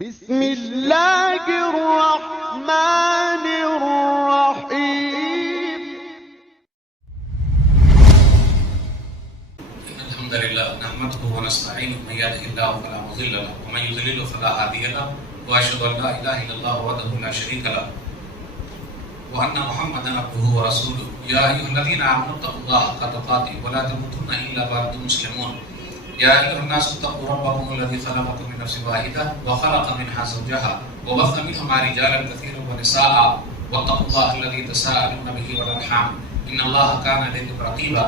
بسم اللہ الرحمن الرحیم الحمد لله نحمده ونستعينه من يهده الله فلا مضل له ومن يضلل فلا هادي له واشهد ان لا اله الا الله وحده لا شريك له وان محمدا عبده ورسوله يا ايها الذين امنوا اتقوا الله حق تقاته ولا تموتن الا وانتم مسلمون يا ايها الناس اتقوا ربكم الذي خلقكم من نفس واحده وخلق منها زوجها وبث منهما رجالا كثيرا ونساء واتقوا الله الذي تساءلون به والارحام ان الله كان عليكم رقيبا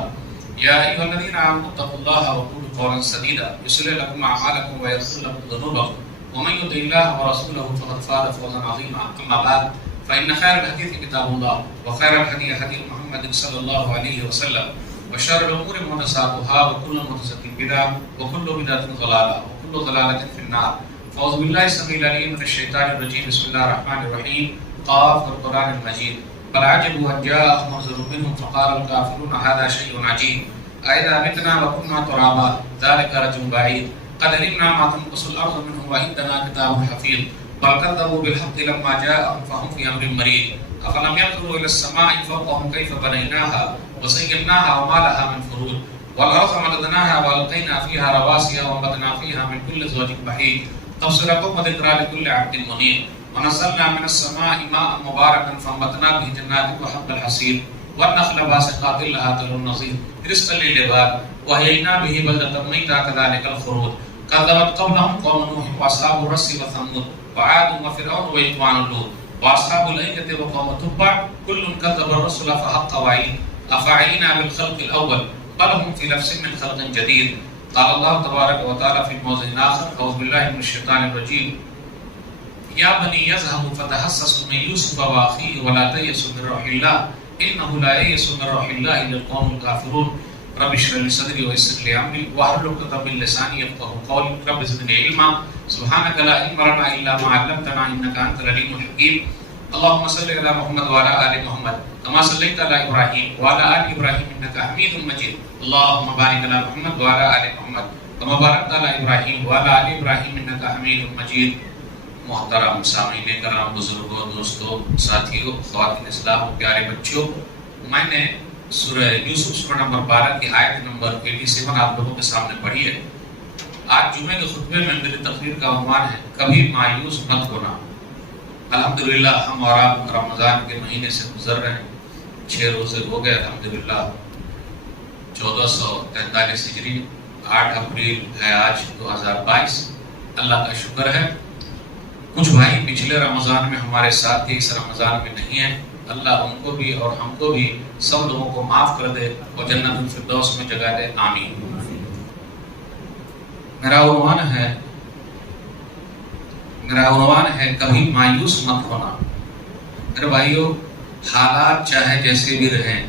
يا أيها الذين آمنوا اتقوا الله وقولوا قولا سديدا يصلح لكم أعمالكم ويغفر لكم ذنوبكم ومن يطع الله ورسوله فقد فاز فوزا عظيما أما بعد فإن خير الحديث كتاب الله وخير الهدي هدي محمد صلى الله عليه وسلم وشر الأمور محدثاتها وكل محدثة بدعة وكل بدعة ضلالة وكل ضلالة في النار فأعوذ بالله السميع العليم من الشيطان الرجيم بسم الله الرحمن الرحيم قاف والقرآن المجيد بل عجبوا أن جاءهم منذر منهم فقال الكافرون هذا شيء عجيب أئذا متنا وكنا ترابا ذلك رجل بعيد قد علمنا ما تنقص الأرض منهم وعندنا كتاب حفيظ بل كذبوا بالحق لما جاءهم فهم في أمر مريض أفلم ينظروا إلى السماء فوقهم كيف بنيناها وزيناها وما لها من فروج والأرض مددناها وألقينا فيها رواسي وأنبتنا فيها من كل زوج بهيج تبصرة وذكرى لكل عبد منيب ونزلنا من السماء ماء مباركا فانبتنا به جنات وحب الحصيد والنخل باسقات لها طلع نضيد رزقا للعباد وأحيينا به بلدة ميتا كذلك الخروج كذبت قبلهم قوم نوح وأصحاب الرس وثمود وعاد وفرعون وإخوان لوط وأصحاب الأيكة وقوم تبع كل كذب الرسل فحق وعيد أفعينا بالخلق الأول بل هم في نفس من خلق جديد قال الله تبارك وتعالى في موضع آخر أعوذ بالله من الشيطان الرجيم يا بني يذهبوا فتحسسوا من يوسف واخيه ولا تيأسوا من روح الله انه لا ييأس من روح الله الا القوم الكافرون رب اشرح لي صدري ويسر لي امري واحلل عقدة من لساني يفقهوا قولي رب زدني علما سبحانك لا علم لنا الا ما علمتنا انك انت العليم الحكيم اللهم صل على محمد وعلى ال محمد كما صليت على ابراهيم وعلى ال ابراهيم انك حميد مجيد اللهم بارك على محمد وعلى ال محمد كما باركت على ابراهيم وعلى ال ابراهيم انك حميد مجيد محترم سامعین کرام بزرگوں دوستوں ساتھیوں خواتین اسلام پیارے بچوں میں نے سورہ یوسف سورہ نمبر 12 کی آیت نمبر 87 آپ لوگوں کے سامنے پڑھی ہے۔ آج جمعے کے خطبے میں میری تقریر کا عنوان ہے کبھی مایوس مت ہونا۔ الحمدللہ ہم اور آپ رمضان کے مہینے سے گزر رہے ہیں، 6 روزے ہو گئے الحمدللہ، 1443 ہجری 8 اپریل ہے آج 2022۔ اللہ کا شکر ہے کچھ بھائی پچھلے رمضان میں ہمارے ساتھ تھے، اس رمضان میں نہیں ہیں، اللہ ان کو بھی اور ہم کو بھی سب لوگوں کو معاف کر دے اور جنت الفردوس میں جگہ دے، آمین۔ میرا عنوان ہے کبھی مایوس مت ہونا۔ میرے بھائیو، حالات چاہے جیسے بھی رہیں،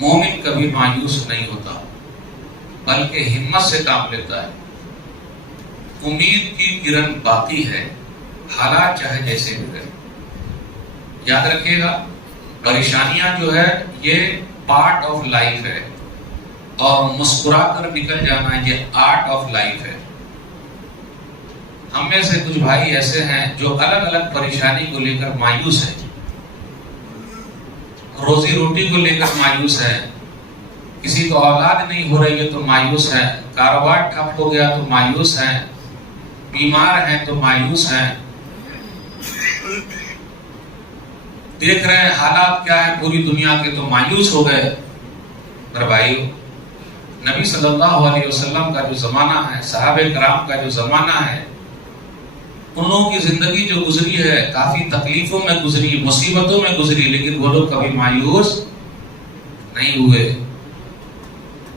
مومن کبھی مایوس نہیں ہوتا بلکہ ہمت سے کام لیتا ہے۔ امید کی کرن باقی ہے، حالات چاہے جیسے بھی رہے۔ یاد رکھیے گا، پریشانیاں جو ہے یہ پارٹ آف لائف ہے اور مسکرا کر نکل جانا یہ آرٹ آف لائف ہے۔ ہم میں سے کچھ بھائی ایسے ہیں جو الگ الگ پریشانی کو لے کر مایوس ہیں، روزی روٹی کو لے کر مایوس ہے، کسی کو اولاد نہیں ہو رہی ہے تو مایوس ہے، کاروبار ٹھپ ہو گیا تو مایوس ہیں، بیمار ہیں تو مایوس ہیں، دیکھ رہے ہیں حالات کیا ہے پوری دنیا کے تو مایوس ہو گئے۔ میرے بھائیو، نبی صلی اللہ علیہ وسلم کا جو زمانہ ہے، صحابہ کرام کا جو زمانہ ہے، ان لوگوں کی زندگی جو گزری ہے کافی تکلیفوں میں گزری، مصیبتوں میں گزری، لیکن وہ لوگ کبھی مایوس نہیں ہوئے۔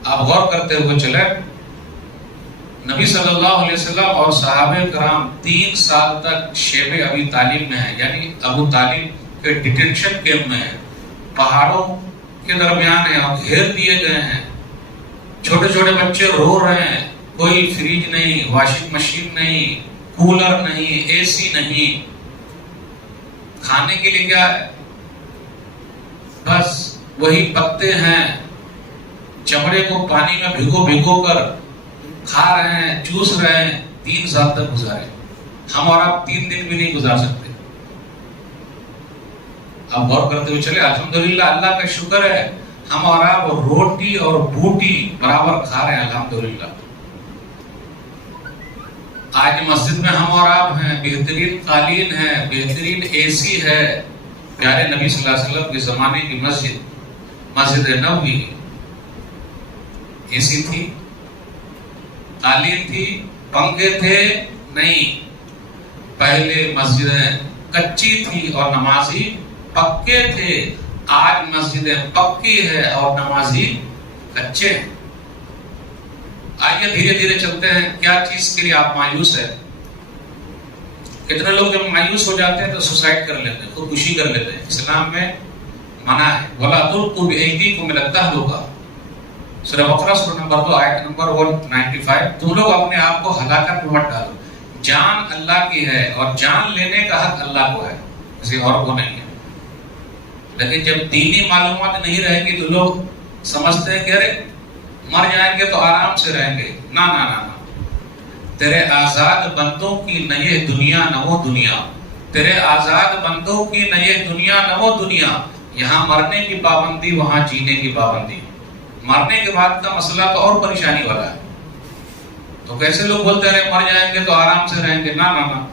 آپ غور کرتے ہوئے چلے، نبی صلی اللہ علیہ وسلم اور صحابہ کرام 3 سال تک شیب ابی طالب میں ہیں، یعنی ابو طالب کے ڈیٹینشن کیمپ میں ہیں، پہاڑوں کے درمیان ہیں اور گھیر دیے گئے ہیں۔ چھوٹے چھوٹے بچے رو رہے ہیں، کوئی فریج نہیں، واشنگ مشین نہیں، کولر نہیں، اے سی نہیں، کھانے کے لیے کیا ہے؟ بس وہی پتے ہیں، چمڑے کو پانی میں بھگو کر کھا رہے ہیں، چوس رہے ہیں، 3 سال تک گزارے۔ ہم اور آپ 3 دن بھی نہیں گزار سکتے. آپ غور کرتے ہوئے چلے. الحمدللہ اللہ کا شکر ہے ہم اور آپ روٹی اور بوٹی برابر کھا رہے ہیں. الحمدللہ آج مسجد میں ہم اور آپ ہیں, بہترین قالین ہے, بہترین اے سی ہے. پیارے نبی صلی اللہ علیہ وسلم کے زمانے کی مسجد نبوی اے سی تھی, قالین تھی, پنکھے تھے نہیں. پہلے مسجدیں کچی تھی اور نمازی پکے تھے. آج مسجدیں پکی ہے اور نمازی کچے ہیں. آئیے دھیرے دھیرے چلتے ہیں. کیا چیز کے لیے آپ مایوس ہیں؟ کتنے لوگ جب مایوس ہو جاتے ہیں تو سوسائڈ کر لیتے ہیں, خودکشی کر لیتے ہیں. اسلام میں منع ہے. وَلَا تُلْقُوا بِأَيْدِيكُمْ إِلَى التَّهْلُكَةِ سورہ بقرہ سورہ نمبر 2 آیت نمبر 195. تم لوگ اپنے آپ کو ہلاکت میں مت ڈالو. جان اللہ کی ہے اور جان لینے کا حق اللہ کو ہے, کسی اور کو نہیں ہے. لیکن جب دینی معلومات نہیں رہیں گی تو لوگ سمجھتے ہیں کہ ارے مر جائیں گے تو آرام سے رہیں گے. نا نا نا نا, تیرے آزاد بندوں کی نہ یہ دنیا نہ وہ دنیا. تیرے آزاد بندوں کی نہ یہ دنیا نہ وہ دنیا. یہاں مرنے کی پابندی, وہاں جینے کی پابندی. مرنے کے بعد کا مسئلہ تو اور پریشانی والا ہے. تو کیسے لوگ بولتے ہیں مر جائیں گے تو آرام سے رہیں گے؟ نا نا نا.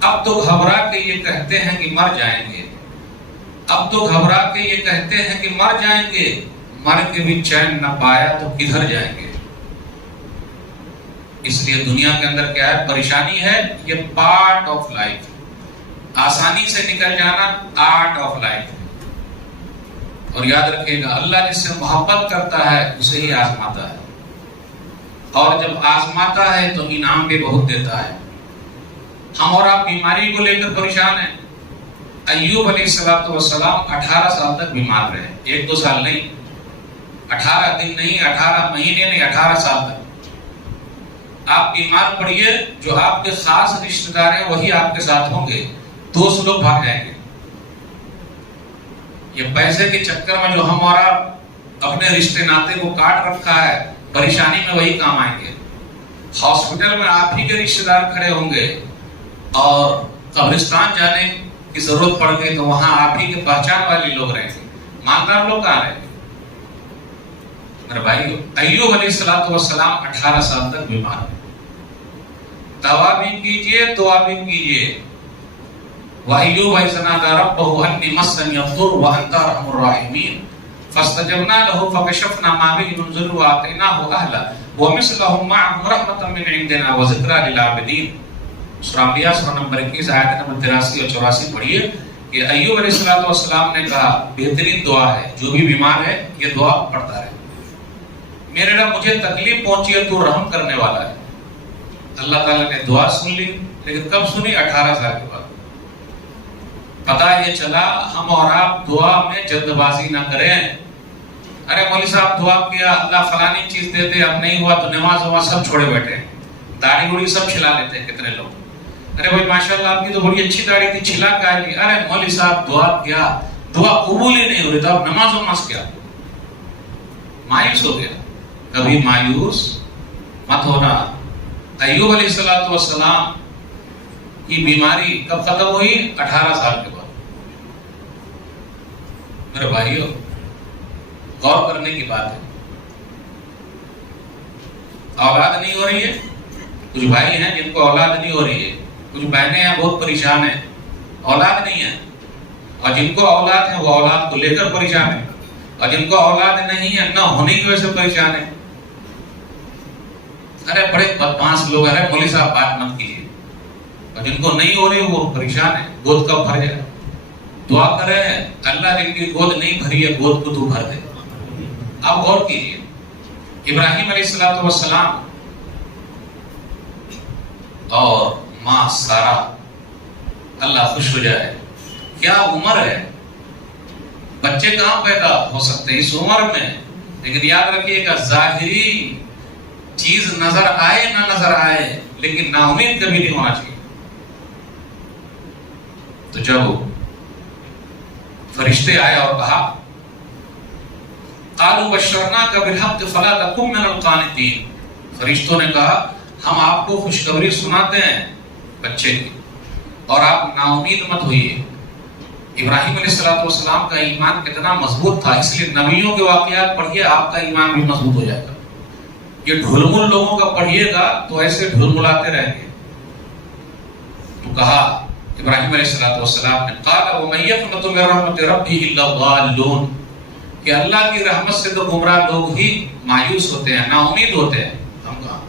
اب تو گھبرا کے یہ کہتے ہیں کہ مر جائیں گے. اب تو گھبرا کے یہ کہتے ہیں کہ مر جائیں گے. مر کے بھی چین نہ پایا تو کدھر جائیں گے؟ اس لیے دنیا کے اندر کیا ہے؟ پریشانی ہے. یہ پارٹ آف لائف. آسانی سے نکل جانا آرٹ آف لائف. اور یاد رکھیے گا اللہ جس سے محبت کرتا ہے اسے ہی آزماتا ہے, اور جب آزماتا ہے تو انعام بھی بہت دیتا ہے. ہم اور آپ بیماری کو لے کر پریشان ہیں. ایوب علیہ السلام 18 سال تک بیمار رہے. 1-2 سال نہیں, 18 دن نہیں, 18 مہینے نہیں, 18 سال تک. آپ بیمار پڑیے, جو آپ کے خاص رشتہ دار ہیں وہی آپ کے ساتھ ہوں گے, دوست لوگ بھاگ جائیں گے. یہ پیسے کے چکر میں جو ہم اور آپ اپنے رشتے ناتے کو کاٹ رکھا ہے, پریشانی میں وہی کام آئیں گے. ہاسپٹل میں آپ ہی کے رشتہ دار کھڑے ہوں گے, اور قبرستان جانے کی ضرورت پڑ گئی تو وہاں آپ ہی کے پہچان والے لوگ رہیں گے. مالدار لوگ کہاں رہیں گے؟ میرے بھائیو, ایوب علیہ السلام 18 سال تک بیمار ہیں. دعا بھی کیجئے, دعا بھی کیجئے. وَأَيُّوبَ إِذْ نَادَىٰ رَبَّهُ أَنِّي مَسَّنِيَ الضُّرُّ وَأَنتَ أَرْحَمُ الرَّاحِمِينَ فَاسْتَجَبْنَا لَهُ فَكَشَفْنَا مَا بِهِ مِنْ ضُرٍّ وَآتَيْنَاهُ أَهْلَهُ وَمِثْلَهُم مَّعَهُمْ رَحْمَةً مِّنْ عِندِنَا وَذِكْرَىٰ لِلْعَابِدِينَ. سورہ انبیاء سورہ نمبر 21 آیت نمبر 83 اور 84 پڑھیے کہ ایوب علیہ السلام نے کہا بہترین دعا ہے, جو بھی بیمار ہے یہ دعا پڑھتا ہے, میرے رب مجھے تکلیف پہنچی ہے تو رحم کرنے والا ہے. اللہ تعالیٰ نے دعا سن لی, لیکن کب سنی؟ 18 سال کے بعد. پتہ یہ چلا ہم اور آپ دعا میں جلد بازی نہ کریں. ارے مولوی صاحب دعا کیا, اللہ فلانی چیز دے دے, اب نہیں ہوا تو نماز سب چھوڑے بیٹھے, داڑھی گوڑی سب چھلا لیتے ہیں کتنے لوگ. ارے بھائی ماشاءاللہ آپ کی تو بڑی اچھی داڑھی تھی, چھلا کہا کی؟ ارے مولوی صاحب دعا کیا, دعا قبول ہی نہیں ہو رہی, تو اب نماز کیا؟ مایوس ہو گیا. کبھی مایوس مت ہونا. ایوب علیہ السلام کی بیماری کب ختم ہوئی؟ 18 سال کے بعد. میرے بھائیو, غور کرنے کی بات ہے. اولاد نہیں ہو رہی ہے, کچھ بھائی ہیں جن کو اولاد نہیں ہو رہی ہے, کچھ بہنیں ہیں بہت پریشان ہیں, اولاد نہیں ہے. اور جن کو اولاد ہے وہ اولاد کو لے کر پریشان ہے, اور جن کو اولاد نہیں ہے نہ ہونے کی وجہ سے پریشان ہے. ارے بڑے بدمعاش لوگ, ارے مولوی صاحب بات مت کیجیے. اور جن کو نہیں ہو رہی وہ پریشان ہے, گود کب بھر جائے. دعا کریں اللہ جن کی گود نہیں بھری ہے گود کو تو بھر دے. آپ غور کیجیے, ابراہیم علیہ السلام اور ماں سارا, اللہ خوش ہو جائے, کیا عمر ہے, بچے کہاں پیدا ہو سکتے اس عمر میں. لیکن یاد رکھیے گا ظاہری چیز نظر آئے نہ نظر آئے, لیکن نا امید کبھی نہیں ہونا چاہیے. تو جب فرشتے آئے اور کہا قالوا بشرناک بالحق فلا تکن من القانتین, فرشتوں نے کہا ہم آپ کو خوشخبری سناتے ہیں بچے کی، اور آپ نا امید مت ہوئیے۔ ابراہیم علیہ السلام کا ایمان کتنا مضبوط تھا، اس لیے نبیوں کے واقعات پڑھیے آپ کا ایمان بھی مضبوط ہو جائے گا۔ یہ ڈھلمل لوگوں کا پڑھیے گا تو ایسے ڈھلملاتے رہیں گے۔ تو کہا ابراہیم علیہ السلام نے، قال ومن يقنط من رحمت ربه الا الضالون، کہ اللہ کی رحمت سے تو گمراہ لوگ ہی مایوس ہوتے ہیں، نا امید ہوتے ہیں۔ ہم کہاں؟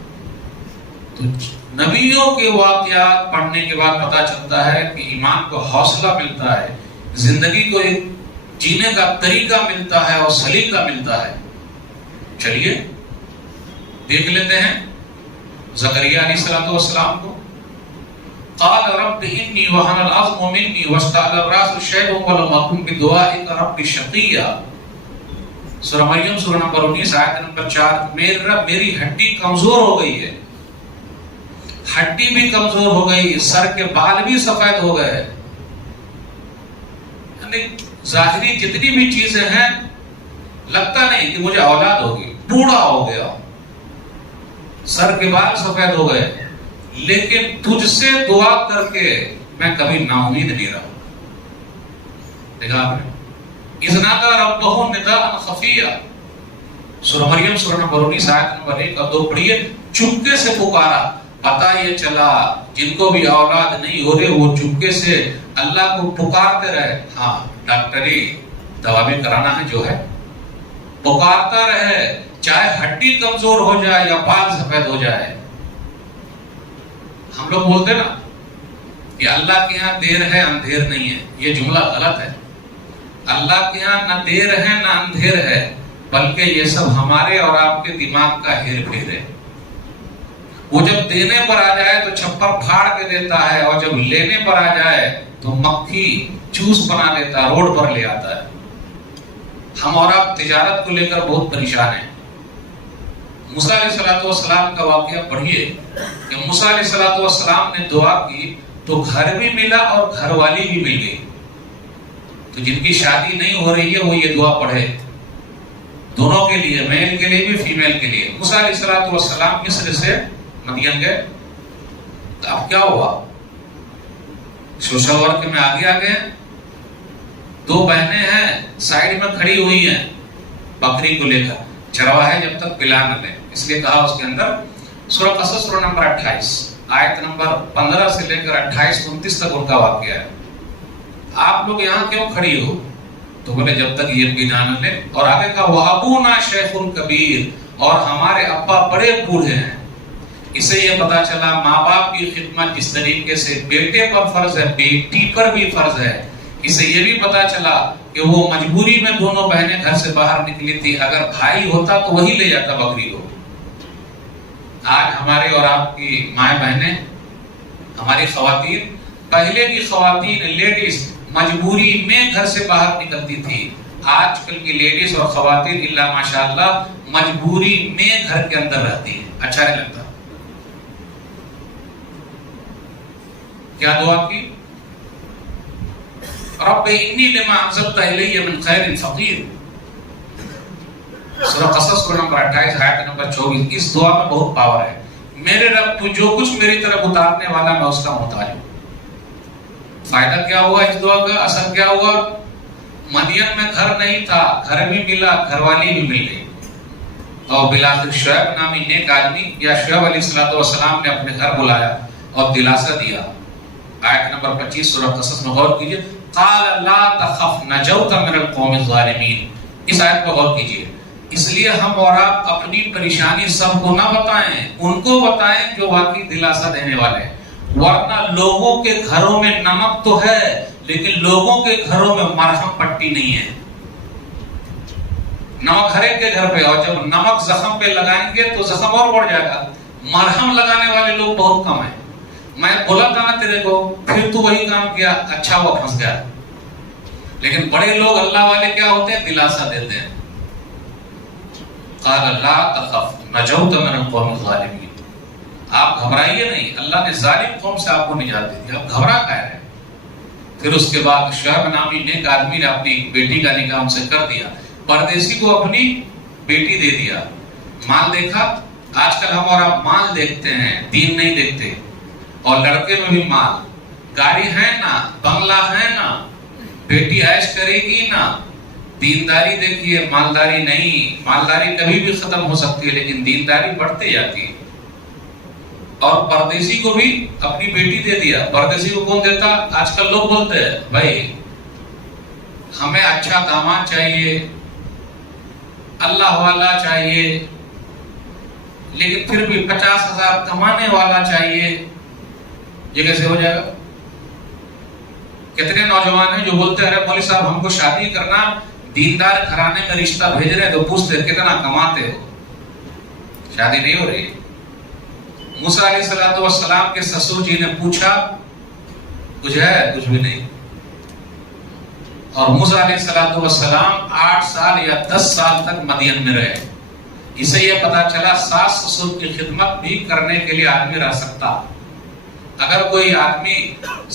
تو نبیوں کے واقعات پڑھنے کے بعد پتہ چلتا ہے کہ ایمان کو حوصلہ ملتا ہے، زندگی کو ایک جینے کا طریقہ ملتا ہے اور سلیقہ ملتا ہے۔ چلیے دیکھ لیتے ہیں زکریا علیہ السلام کو۔ قال رب انی وهن العظم مني واشتعل الراس شيبا ولم اكن بدعائك رب شقيا۔ سورہ مریم سورہ نمبر 19 آیت نمبر 4، میرے رب میری ہڈی کمزور ہو گئی ہے، ہڈی بھی کمزور ہو گئی، سر کے بال بھی سفید ہو گئے، یعنی ظاہری جتنی بھی چیزیں ہیں لگتا نہیں کہ مجھے اولاد ہوگی، بوڑھا ہو گیا، سر کے بال سفید ہو گئے، لیکن تجھ سے دعا کر کے میں کبھی نا امید نہیں رہا۔ دیکھا آپ نے، اذ نادى ربه نداء خفيا، سورہ مریم سورہ نمبر 19 آیت نمبر 1 اور 2 پڑھیے، چپکے سے پکارا۔ پتہ یہ چلا جن کو بھی اولاد نہیں ہو رہے وہ چپکے سے اللہ کو پکارتے رہے۔ ہاں ڈاکٹری دوا بھی کرانا ہے جو ہے، پکارتا رہے، چاہے ہڈی کمزور ہو جائے یا بال سفید ہو جائے۔ ہم لوگ بولتے نا کہ اللہ کے ہاں دیر ہے اندھیر نہیں ہے، یہ جملہ غلط ہے۔ اللہ کے ہاں نہ دیر ہے نہ اندھیر ہے، بلکہ یہ سب ہمارے اور آپ کے دماغ کا ہیر پھیر ہے۔ وہ جب دینے پر آ جائے تو چھپر پھاڑ کے دیتا ہے، اور جب لینے پر آ جائے تو مکھی چوس بنا لیتا ہے، روڈ پر لے آتا ہے۔ ہم اور آپ تجارت کو لے کر بہت پریشان ہیں۔ موسیٰ علیہ السلام کا واقعہ پڑھیے کہ موسیٰ علیہ السلام نے دعا کی تو گھر بھی ملا اور گھر والی بھی مل گئی۔ تو جن کی شادی نہیں ہو رہی ہے وہ یہ دعا پڑھے، دونوں کے لیے، میل کے لیے بھی فیمیل کے لیے۔ موسیٰ علیہ السلام مصر سے مدین گئے، تو اب کیا ہوا؟ سوشل ورک میں آگے آ گئے، دو بہنیں ہیں سائیڈ میں کھڑی ہوئی ہیں بکری کو لے کر، چرواہے جب تک پلا نہ لیں، اس لیے کہا اس کے اندر سورہ قصص سورہ نمبر 28 آیت نمبر 15 سے لے کر 28-29 تک ان کا واقعہ ہے۔ آپ لوگ یہاں کیوں کھڑی ہو؟ تو بولے جب تک یہ پلا نہ لے، اور آگے کہا وَأَبُونَا شَيْخٌ كَبِيرٌ، اور ہمارے ابا بڑے بوڑھے ہیں۔ اس سے یہ پتا چلا ماں باپ کی خدمت جس طریقے سے بیٹے پر فرض ہے بیٹی پر بھی فرض ہے۔ اس سے یہ بھی پتا چلا کہ وہ مجبوری میں دونوں بہنیں گھر سے باہر نکلی تھی، اگر بھائی ہوتا تو وہی لے جاتا بکری کو۔ آج ہمارے اور آپ کی مائیں بہنیں، ہماری خواتین، پہلے کی خواتین لیڈیز مجبوری میں گھر سے باہر نکلتی تھی، آج کل کی لیڈیز اور خواتین اللہ ماشاءاللہ مجبوری میں گھر کے اندر رہتی ہیں۔ اچھا نہیں لگتا؟ کیا دعا کی؟ رب انی لما انزلت الی من خیر فقیر، سورہ قصص سورہ نمبر 28 آیت نمبر 24۔ اس دعا میں بہت پاور ہے۔ میرے رب تو جو کچھ میری طرف اتارنے والا میں اس کا محتاج ہوں۔ فائدہ کیا ہوا اس دعا کا؟ اثر کیا ہوا؟ مدین میں گھر نہیں تھا، گھر بھی ملا، گھر والی بھی مل گئی، اور بالآخر شعیب نامی نیک آدمی یا شعیب علیہ السلام نے اپنے گھر بلایا اور دلاسا دیا۔ آیت نمبر 25 سورہ قصص میں غور کیجئے، قال لا تخف نجوت من القوم الظالمین۔ اس آیت پر غور کیجئے۔ اس لیے ہم اور آپ اپنی پریشانی سب کو نہ بتائیں، ان کو بتائیں جو واقعی دلاسا دینے والے ہیں۔ ورنہ لوگوں کے گھروں میں نمک تو ہے لیکن لوگوں کے گھروں میں مرہم پٹی نہیں ہے۔ نمک ہر ایک کے گھر پہ، اور جب نمک زخم پہ لگائیں گے تو زخم اور بڑھ جائے گا۔ مرہم لگانے والے لوگ بہت کم ہیں۔ میں بولا تھا نا تیرے کو، پھر تو وہی کام کیا، اچھا ہوا پھنس گیا۔ لیکن بڑے لوگ اللہ والے کیا ہوتے ہیں؟ دلاسا دیتے ہیں۔ قال لا تخف نجوت من القوم الظالمین، آپ گھبرائیے نہیں، اللہ نے ظالم قوم سے آپ کو نجات دے دی، آپ گھبرا کیا ہے؟ پھر اس کے بعد شعیب نامی نیک آدمی نے اپنی بیٹی کا نکاح ان سے کر دیا، پردیسی کو اپنی بیٹی دے دیا۔ مال دیکھا؟ آج کل ہم اور آپ مال دیکھتے ہیں، دین نہیں دیکھتے۔ اور لڑکے میں بھی مال، گاڑی ہے نا، بنگلہ ہے نا، بیٹی عیش کرے گی نا، دینداری دیکھیے، مالداری نہیں، مالداری کبھی بھی ختم ہو سکتی ہے لیکن دینداری بڑھتے جاتی ہے۔ اور پردیسی کو بھی اپنی بیٹی دے دیا۔ پردیسی کو کون دیتا؟ آج کل لوگ بولتے ہیں بھائی ہمیں اچھا داماد چاہیے، اللہ والا چاہیے، لیکن پھر بھی 50,000 کمانے والا چاہیے۔ یہ کیسے ہو جائے گا؟ کتنے نوجوان ہیں جو بولتے ہیں ارے مولوی صاحب ہم کو شادی کرنا، دیندار گھرانے میں رشتہ بھیج رہے ہیں تو پوچھتے کتنا کماتے ہو؟ شادی نہیں ہو رہی۔ موسیٰ علیہ السلام کے سسر جی نے پوچھا کچھ ہے؟ کچھ بھی نہیں۔ اور موسیٰ علیہ السلام 8 سال یا 10 سال تک مدین میں رہے۔ اسے یہ پتا چلا ساس سسر کی خدمت بھی کرنے کے لیے آدمی رہ سکتا۔ اگر کوئی آدمی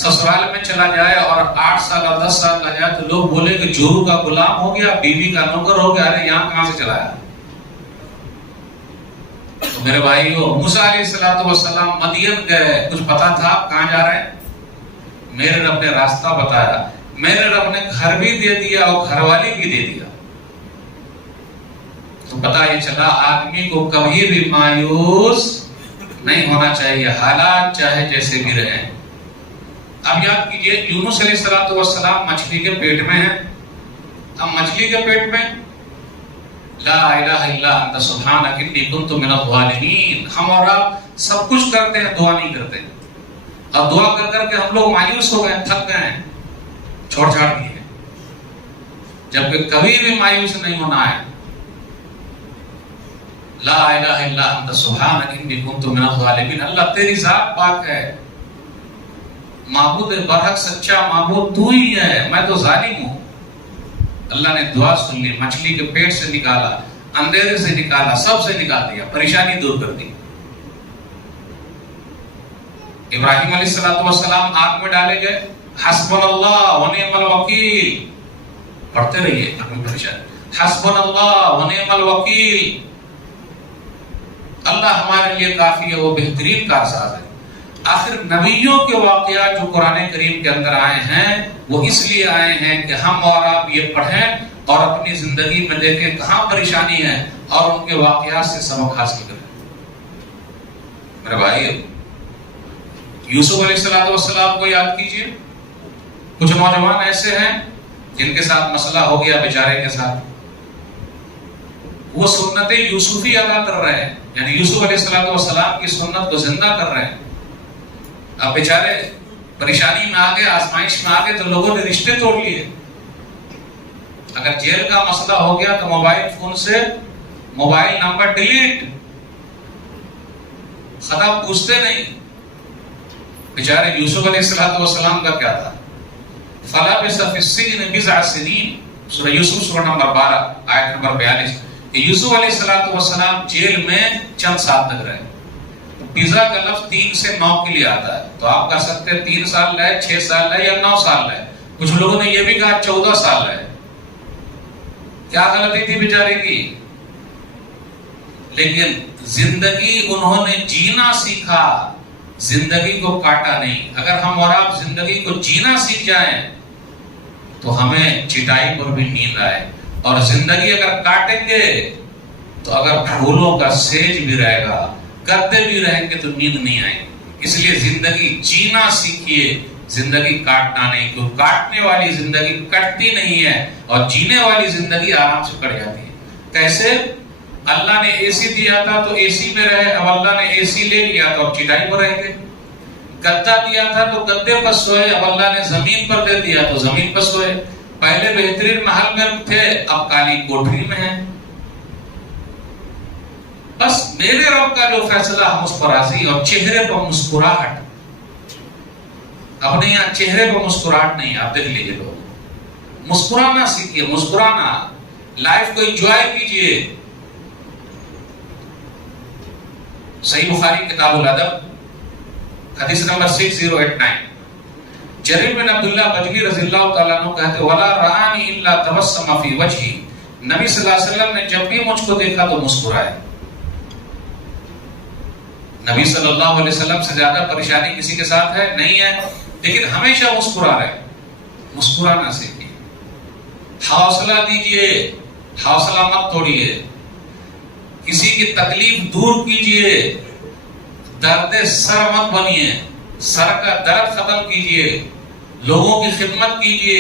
سسرال میں چلا جائے اور 8 سال اور 10 سال لگ جائے تو لوگ بولے کہ جورو کا غلام ہو گیا، بیوی کا نوکر ہو گیا، ارے یہاں کہاں سے چلا ہے؟ تو میرے بھائیو، موسیٰ علیہ السلام مدین گئے، کچھ پتا تھا کہاں جا رہے ہیں؟ میرے رب نے راستہ بتایا، میرے رب نے گھر بھی دے دیا اور گھر والی بھی دے دیا۔ تو پتا یہ چلا آدمی کو کبھی بھی مایوس نہیں ہونا چاہیے، حالات چاہے جیسے بھی رہیں۔ اب یاد کیجئے یونس علیہ السلام مچھلی کے پیٹ میں ہیں۔ اب مچھلی کے پیٹ میں لا الہ الا انت سبحانک انی کنت من الظالمین، ہم اور آپ سب کچھ کرتے ہیں، دعا نہیں کرتے، اور دعا کر کر کے ہم لوگ مایوس ہو گئے، تھک گئے ہیں، چھوڑ چھاڑ دیے۔ جبکہ کبھی بھی مایوس نہیں ہونا ہے۔ لا الہ الا انت سبحانک انی کنت من الظالمین، اللہ تیری ذات پاک ہے، معبود برحق سچا معبود تو ہی ہے، میں تو ظالم ہوں۔ اللہ نے دعا سن لی، مچھلی کے پیٹ سے نکالا، اندھیرے سے نکالا، سب سے نکال دیا، پریشانی دور کر دی۔ ابراہیم علیہ السلام آگ میں ڈالے گئے، حسبنا اللہ ونعم الوکیل، پڑھتے رہیے اپنی پریشانی، حسبنا اللہ ونعم الوکیل، اللہ ہمارے لیے کافی ہے، وہ بہترین کارساز ہے۔ آخر نبیوں کے واقعات جو قرآن کریم کے اندر آئے ہیں وہ اس لیے آئے ہیں کہ ہم اور آپ یہ پڑھیں اور اپنی زندگی میں دیکھیں کہاں پریشانی ہے اور ان کے واقعات سے سبق حاصل کریں۔ میرے بھائی، یوسف علیہ السلام کو یاد کیجئے۔ کچھ نوجوان ایسے ہیں جن کے ساتھ مسئلہ ہو گیا بیچارے کے ساتھ، وہ سنت یوسفی ادا کر رہے ہیں، یعنی یوسف علیہ السلام کی سنت کو زندہ کر رہے ہیں۔ اب بیچارے پریشانی میں آگے، آزمائش میں آگے تو لوگوں نے رشتے توڑ لیے۔ اگر جیل کا مسئلہ ہو گیا تو موبائل فون سے موبائل نمبر ڈیلیٹ، خطاب پوچھتے نہیں۔ بیچارے یوسف علیہ السلام کا کیا تھا؟ فَلَبِثَ فِي السِّجْنِ بِضْعَ سِنِينَ، سورہ یوسف سورہ نمبر 12 آیت نمبر 42، کہ یوسف علیہ السلام جیل میں چند سال تک رہے۔ بِضْعَ کا لفظ 3 سے 9 کے لیے آتا ہے، تو آپ کہہ سکتے ہیں 3 سال رہے، 6 سال رہے یا 9 سال رہے۔ کچھ لوگوں نے یہ بھی کہا 14 سال رہے۔ کیا غلطی تھی بیچارے کی؟ لیکن زندگی انہوں نے جینا سیکھا، زندگی کو کاٹا نہیں۔ اگر ہم اور آپ زندگی کو جینا سیکھ جائیں تو ہمیں چٹائی پر بھی نیند آئے، اور زندگی اگر کاٹیں گے تو اگر پھولوں کا سیج بھی رہے گا، گدے بھی رہیں گے تو نیند نہیں آئے گی۔ اس لیے زندگی جینا سیکھیے، زندگی کاٹنا نہیں، کیوں کاٹنے والی زندگی کٹتی نہیں ہے اور جینے والی زندگی آرام سے کٹ جاتی ہے۔ کیسے؟ اللہ نے اے سی دیا تھا تو اے سی میں رہے، اب اللہ نے اے سی لے لیا تو اب چٹائی پر رہیں گے۔ گدا دیا تھا تو گدے پر سوئے، اب اللہ نے زمین پر دے دیا تو زمین پر سوئے۔ پہلے بہترین محل میں تھے، اب کالی کوٹری میں ہیں۔ بس میرے رب کا جو فیصلہ ہم اس پر راضی، اور چہرے پر مسکراہٹ۔ اپنے یہاں چہرے پر مسکراہٹ نہیں، آپ دیکھ لیجئے لوگ، مسکرانا سیکھیے، مسکرانا، لائف کو انجوائے کیجئے۔ صحیح بخاری کتاب الادب حدیث نمبر 6089، جریر بن عبداللہ بجلی رضی اللہ تعالیٰ عنہ کہتے وَلَا رَآنِي إِلَّا تَبَسَّمَ فِي وَجْهِي، نبی صلی اللہ علیہ وسلم نے جب بھی مجھ کو دیکھا تو مسکرائے۔ نبی صلی اللہ علیہ وسلم سے زیادہ پریشانی کسی کے ساتھ ہے؟ نہیں ہے، لیکن ہمیشہ مسکرا رہے. مسکرانا سیکھیے، حوصلہ دیجئے، حوصلہ مت توڑیے، کسی کی تکلیف دور کیجئے، درد سر مت بنیے، سر کا درد ختم کیجئے، لوگوں کی خدمت کیجئے،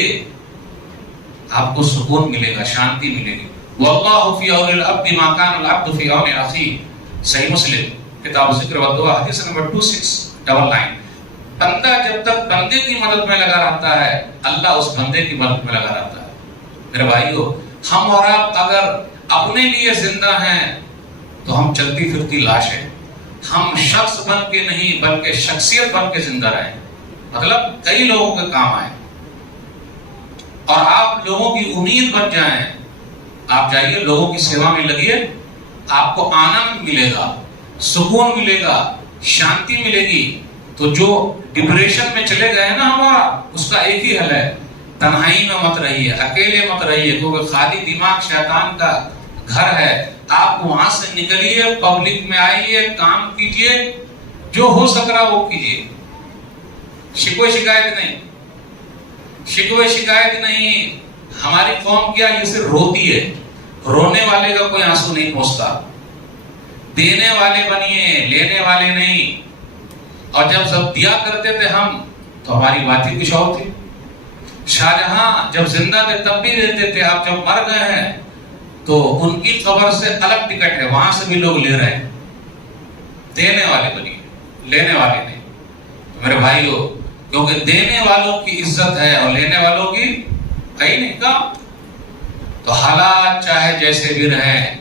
آپ کو سکون ملے گا، شانتی ملے گی. واللہ فی عون العبد ما کان العبد فی عون اخیہ، صحیح مسلم کتاب ذکر و دعا حدیث نمبر 2699. بندہ جب تک بندے کی مدد میں لگا رہتا ہے، اللہ اس بندے کی مدد میں لگا رہتا ہے. میرے بھائیو، ہم اور آپ اگر اپنے لیے زندہ ہیں تو ہم چلتی پھرتی لاش ہیں. ہم شخص بن کے نہیں بلکہ شخصیت بن کے زندہ رہیں، مطلب کئی لوگوں کے کام آئیں اور آپ لوگوں کی امید بن جائیں. آپ جائیے لوگوں کی سیوا میں لگیے، آپ کو آنند ملے گا، سکون ملے گا، شانتی ملے گی. تو جو ڈپریشن میں چلے گئے نا ہمارا، اس کا ایک ہی حل ہے، تنہائی میں مت رہیے، اکیلے مت رہیے، کیونکہ خالی دماغ شیطان کا گھر ہے. آپ وہاں سے نکلیے، پبلک میں آئیے، کام کیجئے، جو ہو سک رہا وہ کیجئے. شکوے شکایت نہیں، شکوے شکایت نہیں. ہماری قوم کیا یہ صرف روتی ہے، رونے والے کا کوئی آنسو نہیں پہنچتا. دینے والے بنیے، لینے والے نہیں. اور جب سب دیا کرتے تھے ہم تو ہماری بات ہی کچھ اور تھی. شاہجہاں جب زندہ تھے تب بھی دیتے تھے، آپ جب مر گئے ہیں تو ان کی قبر سے الگ ٹکٹ ہے، وہاں سے بھی لوگ لے رہے ہیں. دینے والے بنیے، لینے والے نہیں. میرے بھائیو، کیونکہ دینے والوں کی عزت ہے اور لینے والوں کی ہے ہی نہیں کا. تو حالات چاہے جیسے بھی رہیں،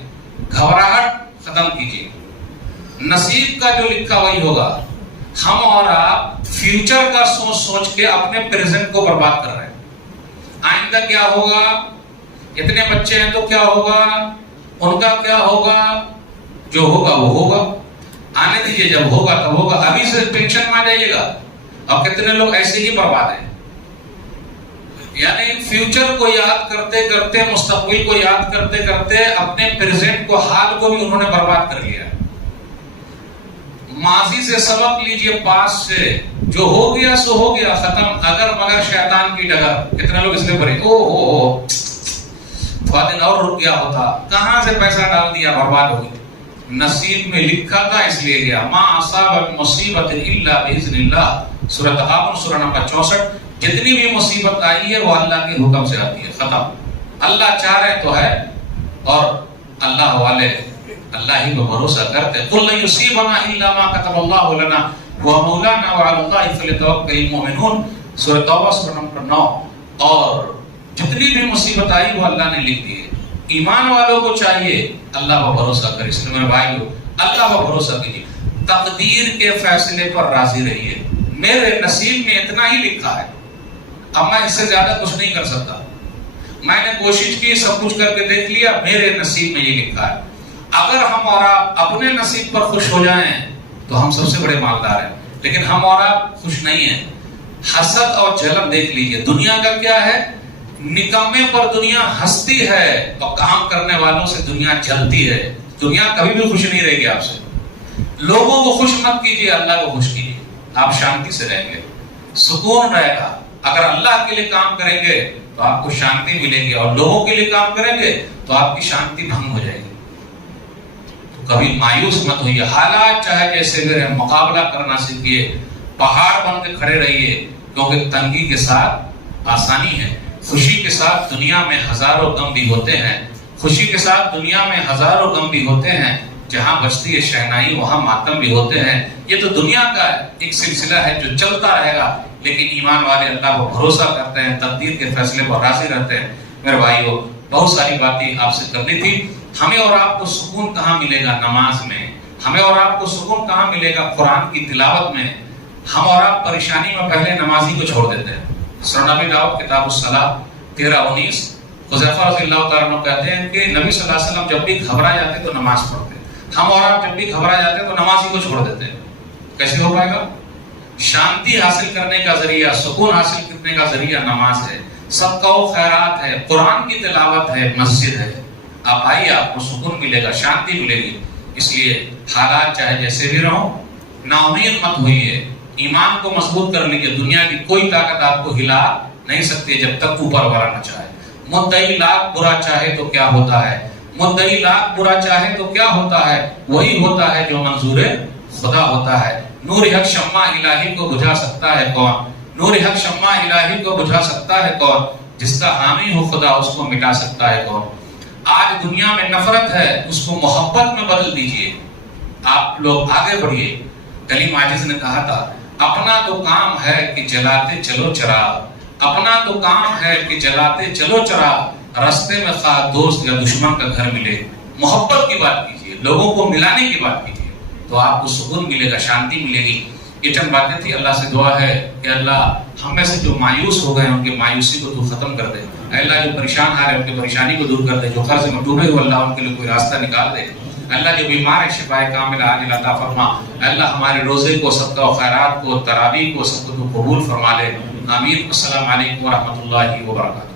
گھبراہٹ ختم کیجیے. نصیب کا جو لکھا وہی ہوگا. ہم اور آپ فیوچر کا سوچ سوچ کے اپنے پریزنٹ کو برباد کر رہے ہیں. آئندہ کیا ہوگا، اتنے بچے ہیں تو کیا ہوگا، ان کا کیا ہوگا، جو ہوگا وہ ہوگا. آنے دیجئے، جب ہوگا تب ہوگا. ابھی سے ٹینشن میں آ جائیے گا. اور کتنے لوگ ایسے ہی برباد ہیں، یعنی فیوچر کو یاد کرتے کرتے، مستقبل کو یاد کرتے کرتے اپنے پریزنٹ کو، حال کو بھی انہوں نے برباد کر لیا. ماضی سے سبق لیجئے، پاس سے، جو ہو گیا سو ہو گیا، ختم. اگر مگر شیطان کی ڈگر. کتنے لوگ اس لیے پڑے، او تھوڑا دن اور رک گیا ہوتا، کہاں سے پیسہ ڈال دیا، برباد ہو گئی. نصیب میں لکھا تھا اس لیے گیا. ما اصاب مصیبت الا باذن اللہ، سورۃ تغابن سورہ نمبر 64. جتنی بھی مصیبت آئی ہے وہ اللہ کے حکم سے آتی ہے، ختم. اللہ چاہ رہے تو ہے، اور اللہ والے اللہ ہی کو بھروسہ کرتے. قل لن یصیبنا الا ما كتب الله لنا هو مولانا وعلى الله فليتوکل المؤمنون، سورۃ توبہ سورہ نمبر 9. اور جتنی بھی مصیبت آئی وہ اللہ نے لکھ دی ہے. ایمان والوں کو چاہیے اللہ پر بھروسہ کرے. اس لیے میرے بھائیو، اللہ پر بھروسہ کیجیے، تقدیر کے فیصلے پر راضی رہیے. میرے نصیب میں اتنا ہی لکھا ہے، اب میں اس سے زیادہ کچھ نہیں کر سکتا. میں نے کوشش کی، سب کچھ کر کے دیکھ لیا، میرے نصیب میں یہ لکھا ہے. اگر ہم اور آپ اپنے نصیب پر خوش ہو جائیں تو ہم سب سے بڑے مالدار ہیں. لیکن ہم اور آپ خوش نہیں ہیں. حسد اور جلن دیکھ لیجئے. دنیا کا کیا ہے، نکمے پر دنیا ہنستی ہے اور کام کرنے والوں سے دنیا جلتی ہے. دنیا کبھی بھی خوش نہیں رہے گی آپ سے. لوگوں کو خوش مت کیجیے، اللہ کو خوش کیجیے. آپ شانتی سے رہیں گے، سکون رہے گا. اگر اللہ کے لیے کام کریں گے تو آپ کو شانتی ملے گی، اور لوگوں کے لیے کام کریں گے تو آپ کی شانتی بھنگ ہو جائے گی. کبھی مایوس مت ہوئیے. حالات چاہے جیسے بھی رہیں، مقابلہ کرنا سیکھیے. پہاڑ بن کے کھڑے رہیے، کیونکہ تنگی کے ساتھ آسانی ہے. خوشی کے ساتھ دنیا میں ہزاروں غم بھی ہوتے ہیں. خوشی کے ساتھ دنیا میں ہزاروں غم بھی ہوتے ہیں. جہاں بجتی ہے شہنائی وہاں ماتم بھی ہوتے ہیں. یہ تو دنیا کا ایک سلسلہ ہے جو چلتا رہے گا. لیکن ایمان والے اللہ کو بھروسہ کرتے ہیں، تقدیر کے فیصلے پر راضی رہتے ہیں. میرے بھائیو، بہت ساری باتیں آپ سے کرنی تھی. ہمیں اور آپ کو سکون کہاں ملے گا؟ نماز میں. ہمیں اور آپ کو سکون کہاں ملے گا؟ قرآن کی تلاوت میں. ہم اور آپ پریشانی میں پہلے نمازی کو چھوڑ دیتے ہیں. سنن نبی داؤد کتاب الصلاۃ 13-19. حذیفہ رضی اللہ تعالیٰ عنہ کہتے ہیں کہ نبی صلی اللہ علیہ وسلم جب بھی گھبرا جاتے تو نماز پڑھتے. ہم اور آپ جب بھی گھبرا جاتے تو نمازی کو چھوڑ دیتے. کیسے ہو پائے گا؟ شانتی حاصل کرنے کا ذریعہ، سکون حاصل کرنے کا ذریعہ نماز ہے، صدقہ و خیرات ہے، قرآن کی تلاوت ہے، مسجد ہے. آپ آئیے، آپ کو سکون ملے گا، شانتی ملے گی. اس لیے حالات چاہے جیسے بھی رہو، نا امید مت ہوئیے، ایمان کو مضبوط کرنے کی دنیا کی کوئی طاقت آپ کو ہلا نہیں سکتی جب تک اوپر والا نہ چاہے۔ مدعی لاکھ برا چاہے تو کیا ہوتا ہے، مدعی لاکھ برا چاہے تو کیا ہوتا ہے، وہی ہوتا ہے جو منظور خدا ہوتا ہے۔ نور حق شمع الہی کو بجھا سکتا ہے کون، نور حق شمع الہی کو بجھا سکتا ہے کون، جس کا حامی ہو خدا اس کو مٹا سکتا ہے کون۔ آج دنیا میں نفرت ہے، اس کو محبت میں بدل دیجئے۔ آپ لوگ آگے بڑھیے۔ کلیم عاجز نے کہا تھا اپنا تو کام ہے کہ جلاتے چلو چراغ، اپنا تو کام ہے کہ جلاتے چلو چراغ، راستے میں خواہ دوست یا دشمن کا گھر ملے۔ محبت کی بات کیجیے، لوگوں کو ملانے کی بات کیجیے، تو آپ کو سکون ملے گا، شانتی ملے گی۔ یہ چند باتیں تھی۔ اللہ سے دعا ہے کہ اللہ ہم میں سے جو مایوس ہو گئے ان کی مایوسی کو تو ختم کر دے، اے اللہ جو پریشان آ رہے ان کی پریشانی کو دور کر دے، جو قرض میں ڈوبے ہوئے اللہ ان کے لیے کوئی راستہ نکال دے، اللہ جو بیمار ہے شفا کاملہ عاجلہ عطا فرما، اللہ ہمارے روزے کو، صدقہ و خیرات کو، تراویح کو، سب کو تو قبول فرما لے۔ آمین۔ السلام علیکم ورحمۃ اللہ وبرکاتہ۔